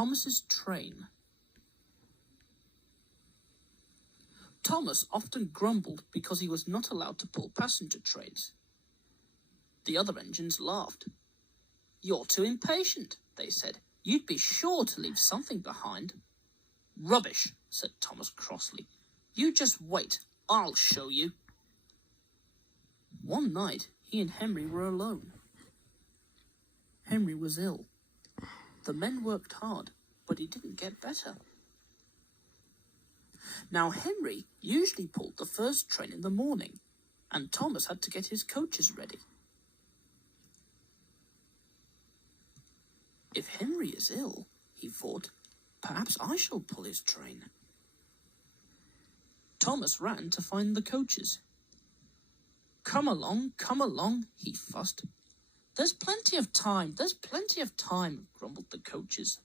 Thomas's train. Thomas often grumbled because he was not allowed to pull passenger trains. The other engines laughed. "You're too impatient," they said. "You'd be sure to leave something behind." "Rubbish," said Thomas crossly. "You just wait. I'll show you." One night, he and Henry were alone. Henry was ill. The men worked hard, but he didn't get better. Now, Henry usually pulled the first train in the morning, and Thomas had to get his coaches ready. If Henry is ill, he thought, perhaps I shall pull his train. Thomas ran to find the coaches. Come along, he fussed. There's plenty of time, grumbled the coaches.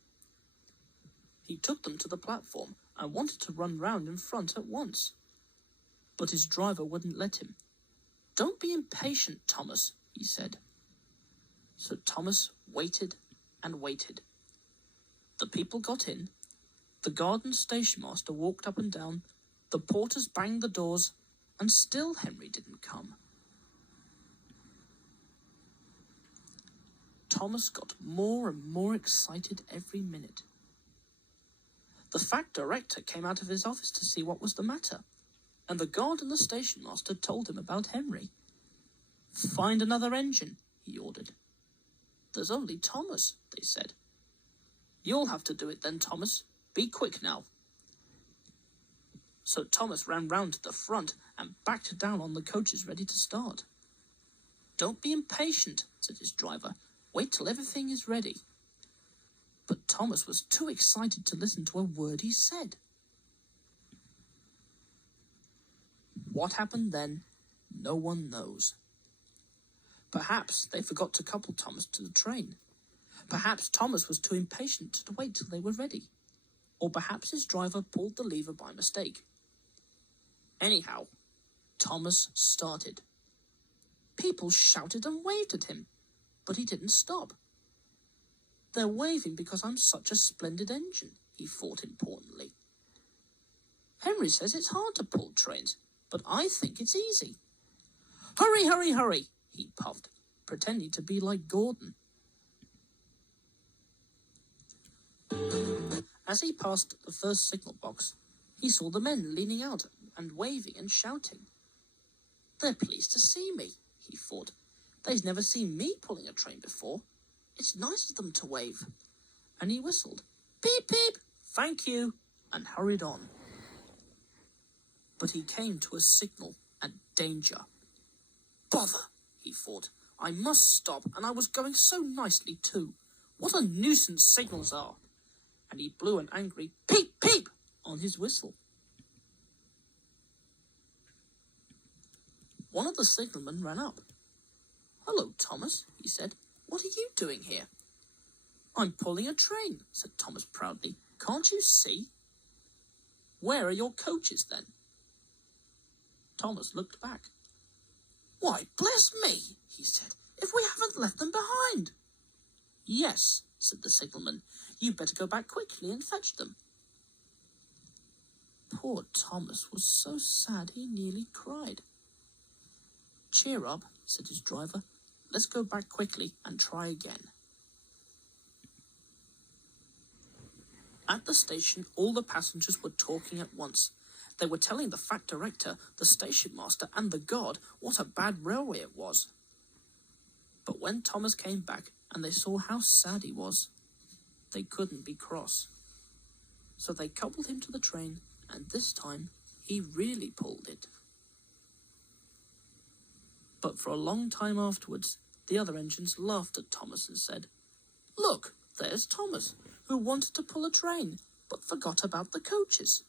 He took them to the platform and wanted to run round in front at once. But his driver wouldn't let him. Don't be impatient, Thomas, he said. So Thomas waited and waited. The people got in. The guard and station master walked up and down. The porters banged the doors, and still Henry didn't come. Thomas got more and more excited every minute. The fact director came out of his office to see what was the matter, and the guard and the station master told him about Henry. Find another engine, he ordered. There's only Thomas, they said. You'll have to do it then, Thomas. Be quick now. So Thomas ran round to the front and backed down on the coaches ready to start. Don't be impatient, said his driver. Wait till everything is ready. But Thomas was too excited to listen to a word he said. What happened then, no one knows. Perhaps they forgot to couple Thomas to the train. Perhaps Thomas was too impatient to wait till they were ready. Or perhaps his driver pulled the lever by mistake. Anyhow, Thomas started. People shouted and waved at him, but he didn't stop. They're waving because I'm such a splendid engine, he thought importantly. Henry says it's hard to pull trains, but I think it's easy. Hurry, hurry, hurry, he puffed, pretending to be like Gordon. As he passed the first signal box, he saw the men leaning out and waving and shouting. They're pleased to see me, he thought. They've never seen me pulling a train before. It's nice of them to wave. And he whistled, beep, beep, thank you, and hurried on. But he came to a signal and danger. Bother, he thought. I must stop, and I was going so nicely too. What a nuisance signals are. And he blew an angry peep, peep on his whistle. One of the signalmen ran up. Hello, Thomas, he said. What are you doing here? I'm pulling a train, said Thomas proudly. Can't you see? Where are your coaches, then? Thomas looked back. Why, bless me, he said, if we haven't left them behind. Yes, said the signalman. You'd better go back quickly and fetch them. Poor Thomas was so sad he nearly cried. Cheer up, said his driver. Let's go back quickly and try again. At the station, all the passengers were talking at once. They were telling the fat director, the station master, and the guard what a bad railway it was. But when Thomas came back and they saw how sad he was, they couldn't be cross. So they coupled him to the train, and this time he really pulled it. But for a long time afterwards, the other engines laughed at Thomas and said, Look, there's Thomas, who wanted to pull a train, but forgot about the coaches.